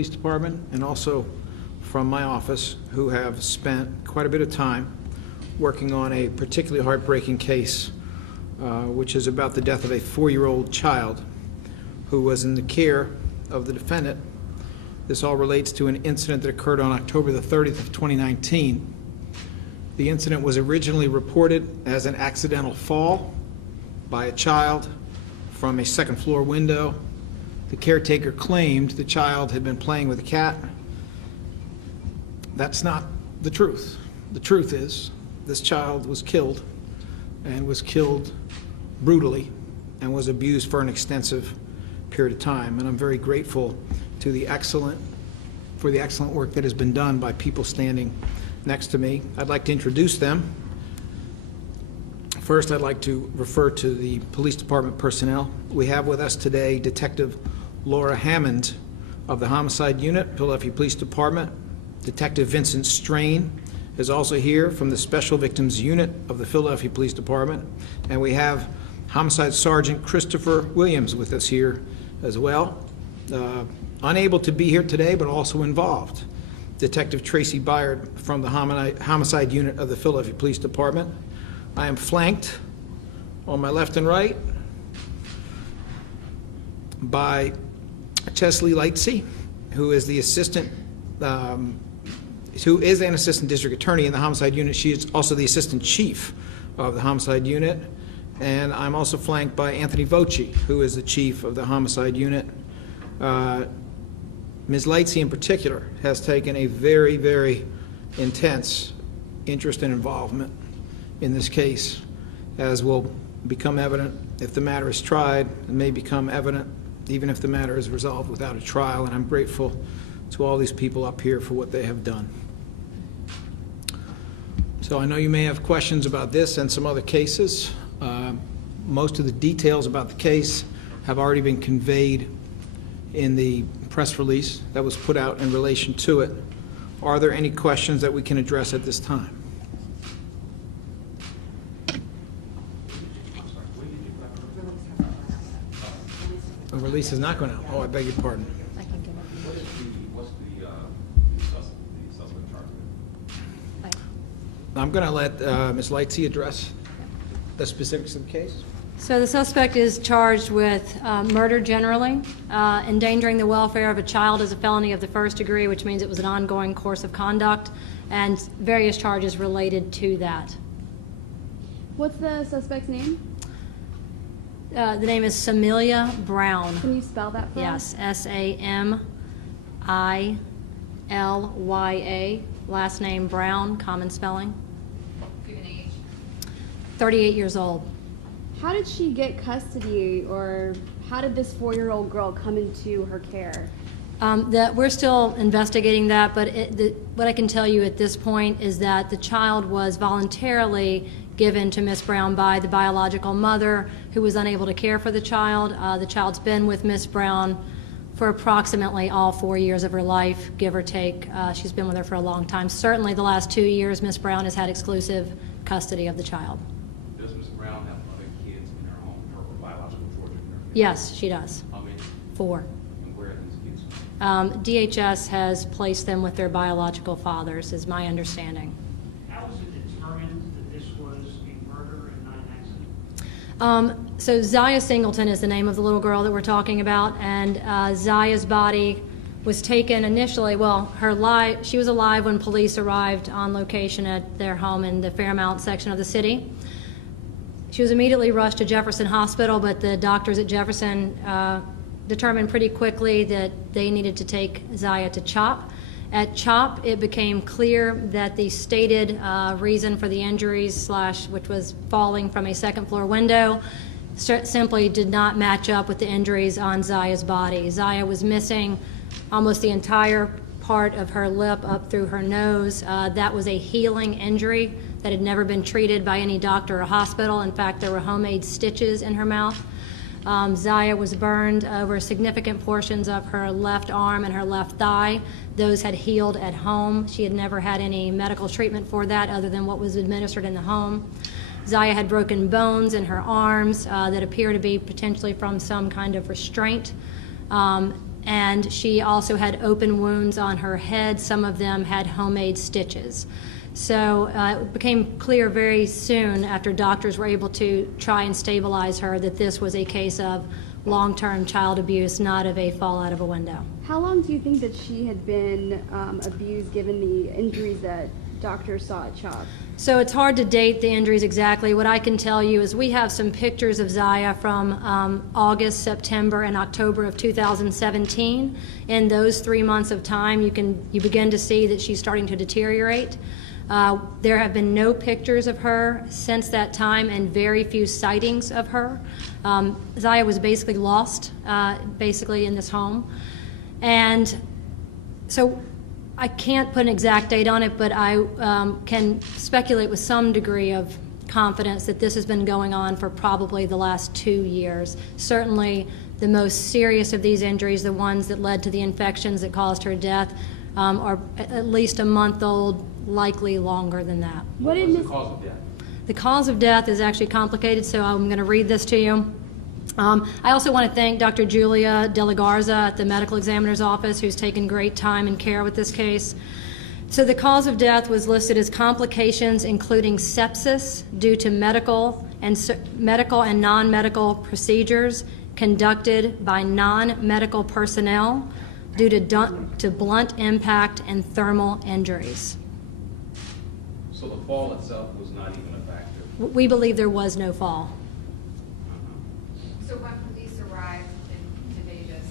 Police Department and also from my office, who have spent quite a bit of time working on a particularly heartbreaking case, which is about the death of a 4-year-old child who was in the care of the defendant. This all relates to an incident that occurred on October the 30th of 2019. The incident was originally reported as an accidental fall by a child from a second-floor window. The caretaker claimed the child had been playing with a cat. That's not the truth. The truth is this child was killed, and was killed brutally, and was abused for an extensive period of time. And I'm very grateful to the excellent work that has been done by people standing next to me. I'd like to introduce them. First, I'd like to refer to the police department personnel. We have with us today Detective Laura Hammond of the Homicide Unit, Philadelphia Police Department. Detective Vincent Strain is also here from the Special Victims Unit of the Philadelphia Police Department. And we have Homicide Sergeant Christopher Williams with us here as well. Unable to be here today, but also involved. Detective Tracy Byard from the Homicide Unit of the Philadelphia Police Department. I am flanked on my left and right by Chesley Lightsey, who is an assistant district attorney in the Homicide Unit. She is also the assistant chief of the Homicide Unit. And I'm also flanked by Anthony Voci, who is the chief of the Homicide Unit. Ms. Lightsey in particular has taken a very, very intense interest and involvement in this case, as will become evident if the matter is tried, and may become evident even if the matter is resolved without a trial. And I'm grateful to all these people up here for what they have done. So I know you may have questions about this and some other cases. Most of the details about the case have already been conveyed in the press release that was put out in relation to it. Are there any questions that we can address at this time? The release is not going out. Oh, I beg your pardon. What's the suspect charged with? I'm going to let Ms. Lightsey address the specifics of the case. So the suspect is charged with murder generally. Endangering the welfare of a child is a felony of the first degree, which means it was an ongoing course of conduct, and various charges related to that. What's the suspect's name? The name is Samilya Brown. Can you spell that for us? Yes, S-A-M-I-L-Y-A. Last name Brown, common spelling. Given age? 38 years old. How did she get custody, or how did this 4-year-old girl come into her care? We're still investigating that, but what I can tell you at this point is that the child was voluntarily given to Miss Brown by the biological mother, who was unable to care for the child. The child's been with Miss Brown for approximately all 4 years of her life, give or take. She's been with her for a long time. Certainly the last 2 years, Miss Brown has had exclusive custody of the child. Does Ms. Brown have other kids in her home, her biological children in her family? Yes, she does. How many? 4. And where are these kids? DHS has placed them with their biological fathers, is my understanding. How was it determined that this was a murder and not an accident? So Zaya Singleton is the name of the little girl that we're talking about, and Zaya's body was taken initially, she was alive when police arrived on location at their home in the Fairmount section of the city. She was immediately rushed to Jefferson Hospital, but the doctors at Jefferson determined pretty quickly that they needed to take Zaya to CHOP. At CHOP, it became clear that the stated reason for the injuries, which was falling from a second-floor window, simply did not match up with the injuries on Zaya's body. Zaya was missing almost the entire part of her lip up through her nose. That was a healing injury that had never been treated by any doctor or hospital. In fact, there were homemade stitches in her mouth. Zaya was burned over significant portions of her left arm and her left thigh. Those had healed at home. She had never had any medical treatment for that other than what was administered in the home. Zaya had broken bones in her arms that appear to be potentially from some kind of restraint. And she also had open wounds on her head. Some of them had homemade stitches. So it became clear very soon after doctors were able to try and stabilize her that this was a case of long-term child abuse, not of a fall out of a window. How long do you think that she had been abused, given the injuries that doctors saw at CHOP? So it's hard to date the injuries exactly. What I can tell you is we have some pictures of Zaya from August, September, and October of 2017. In those 3 months of time, you begin to see that she's starting to deteriorate. There have been no pictures of her since that time and very few sightings of her. Zaya was basically lost, basically in this home. And so I can't put an exact date on it, but I can speculate with some degree of confidence that this has been going on for probably the last 2 years. Certainly the most serious of these injuries, the ones that led to the infections that caused her death, are at least a month old, likely longer than that. What did What's the Miss cause of death? The cause of death is actually complicated, so I'm going to read this to you. I also want to thank Dr. Julia De La Garza at the medical examiner's office, who's taken great time and care with this case. So the cause of death was listed as complications including sepsis due to medical and non-medical procedures conducted by non-medical personnel due to blunt impact and thermal injuries. So the fall itself was not even a factor? We believe there was no fall. So when police arrived in Davis,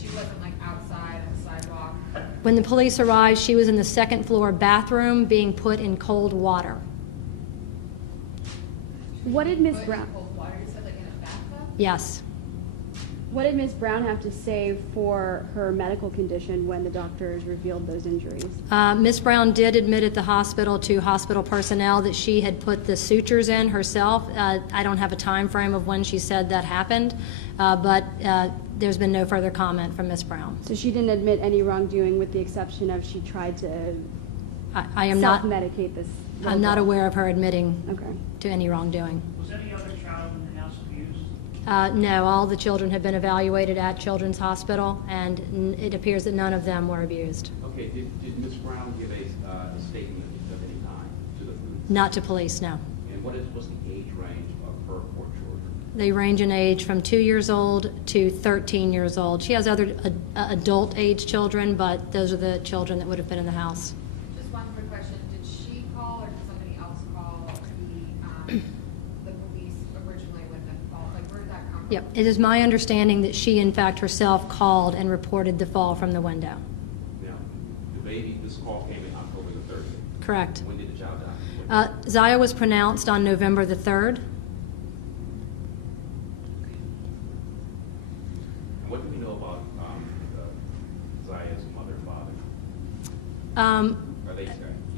she wasn't like outside on the sidewalk? When the police arrived, she was in the second floor bathroom being put in cold water. What did Miss Put in Brown? cold water, you said like in a bathtub? Yes. What did Miss Brown have to say for her medical condition when the doctors revealed those injuries? Ms. Brown did admit at the hospital to hospital personnel that she had put the sutures in herself. I don't have a time frame of when she said that happened, but there's been no further comment from Ms. Brown. So she didn't admit any wrongdoing, with the exception of she tried to I am not. self-medicate this. I'm not aware of her admitting Okay. to any wrongdoing. Was any other child in the house abused? No, all the children have been evaluated at Children's Hospital, and it appears that none of them were abused. Okay, did Ms. Brown give a statement of any kind to the police? Not to police, no. And what's the age range of her 4 children? They range in age from 2 years old to 13 years old. She has other adult age children, but those are the children that would have been in the house. Just one quick question, did she call or did somebody else call the police originally when the fall, like where did that come from? Yep, it is my understanding that she, in fact, herself called and reported the fall from the window. Now, this call came in October the 30th. Correct. When did the child die? Zaya was pronounced on November the 3rd. And what do we know about Zaya's mother and father? Are they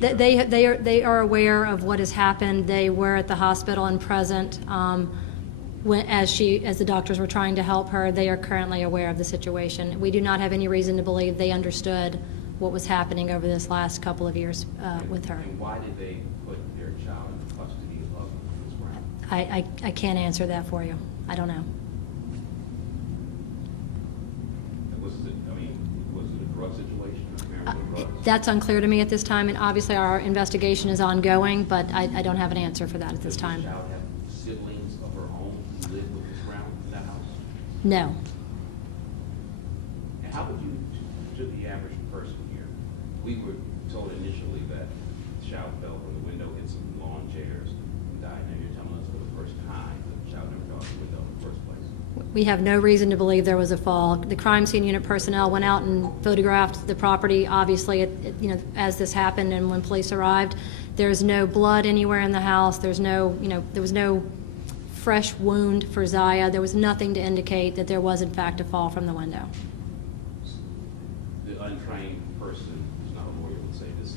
They are aware of what has happened. They were at the hospital and present as the doctors were trying to help her. They are currently aware of the situation. We do not have any reason to believe they understood what was happening over this last couple of years with her. And why did they put their child in custody of Ms. Brown? I can't answer that for you. I don't know. Was it a drug situation, a marriage of drugs? That's unclear to me at this time, and obviously our investigation is ongoing, but I don't have an answer for that at this time. Does the child have siblings of her own who live with Ms. Brown in that house? No. And how would you, to the average person here, we were told initially that the child fell from the window, hit some lawn chairs, and died. Now you're telling us for the first time that the child never fell out the window in the first place. We have no reason to believe there was a fall. The crime scene unit personnel went out and photographed the property, obviously, as this happened and when police arrived. There's no blood anywhere in the house. There's no, there was no fresh wound for Zaya. There was nothing to indicate that there was, in fact, a fall from the window. The untrained person who's not a lawyer would say this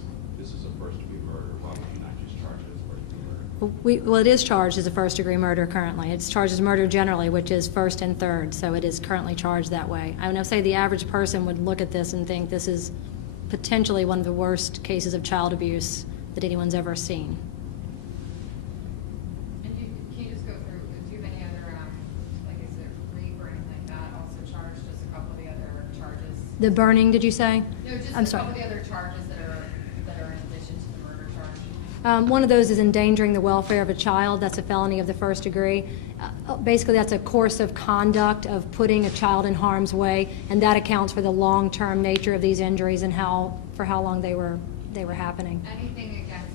is a first-degree murder. Why would you not just charge it as a first-degree murder? Well, it is charged as a first-degree murder currently. It's charged as murder generally, which is first and third, so it is currently charged that way. I would say the average person would look at this and think this is potentially one of the worst cases of child abuse that anyone's ever seen. And can you just go through, do you have any other, like is there rape or anything like that also charged, just a couple The burning, did you say? No, just I'm a sorry. couple of the other charges that are in addition to the murder charge. One of those is endangering the welfare of a child. That's a felony of the first degree. Basically, that's a course of conduct of putting a child in harm's way, and that accounts for the long-term nature of these injuries and for how long they were happening. Anything against,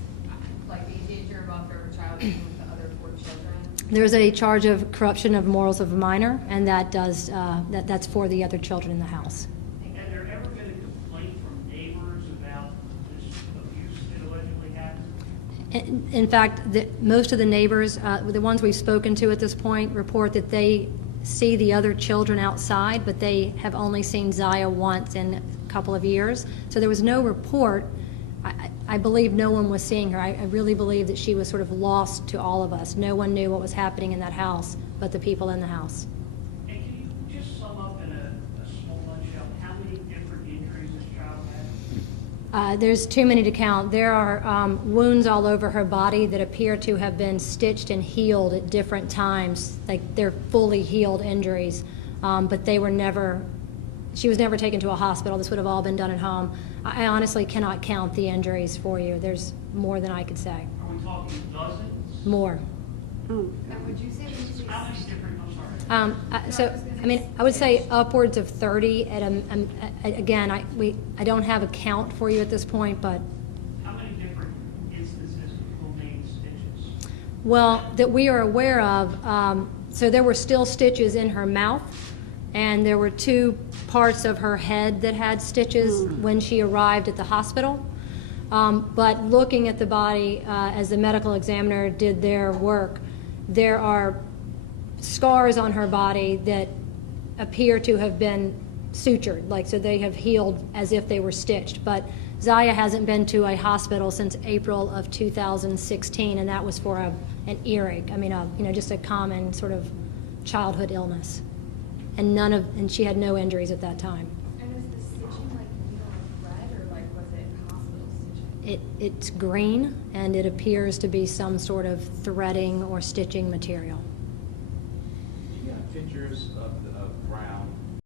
like, the endanger welfare of a child with the other 4 children? There's a charge of corruption of morals of a minor, and that's for the other children in the house. Had there ever been a complaint from neighbors about this abuse that allegedly happened? In fact, most of the neighbors, the ones we've spoken to at this point, report that they see the other children outside, but they have only seen Zaya once in a couple of years. So there was no report. I believe no one was seeing her. I really believe that she was sort of lost to all of us. No one knew what was happening in that house but the people in the house. And can you just sum up in a small nutshell how many different injuries this child had? There's too many to count. There are wounds all over her body that appear to have been stitched and healed at different times. Like they're fully healed injuries, but she was never taken to a hospital. This would have all been done at home. I honestly cannot count the injuries for you. There's more than I could say. Are we talking dozens? More. Oh, And would you say that these How many different, I'm sorry. I would say upwards of 30. Again, I don't have a count for you at this point, but How many different instances will name stitches? well, that we are aware of. So there were still stitches in her mouth, and there were 2 parts of her head that had stitches when she arrived at the hospital. But looking at the body, as the medical examiner did their work, there are scars on her body that appear to have been sutured, so they have healed as if they were stitched. But Zaya hasn't been to a hospital since April of 2016, and that was for an earache. I mean, just a common sort of childhood illness. And she had no injuries at that time. And is the stitching like needle or thread, or like was it hospital stitching? It's green, and it appears to be some sort of threading or stitching material. You got pictures of the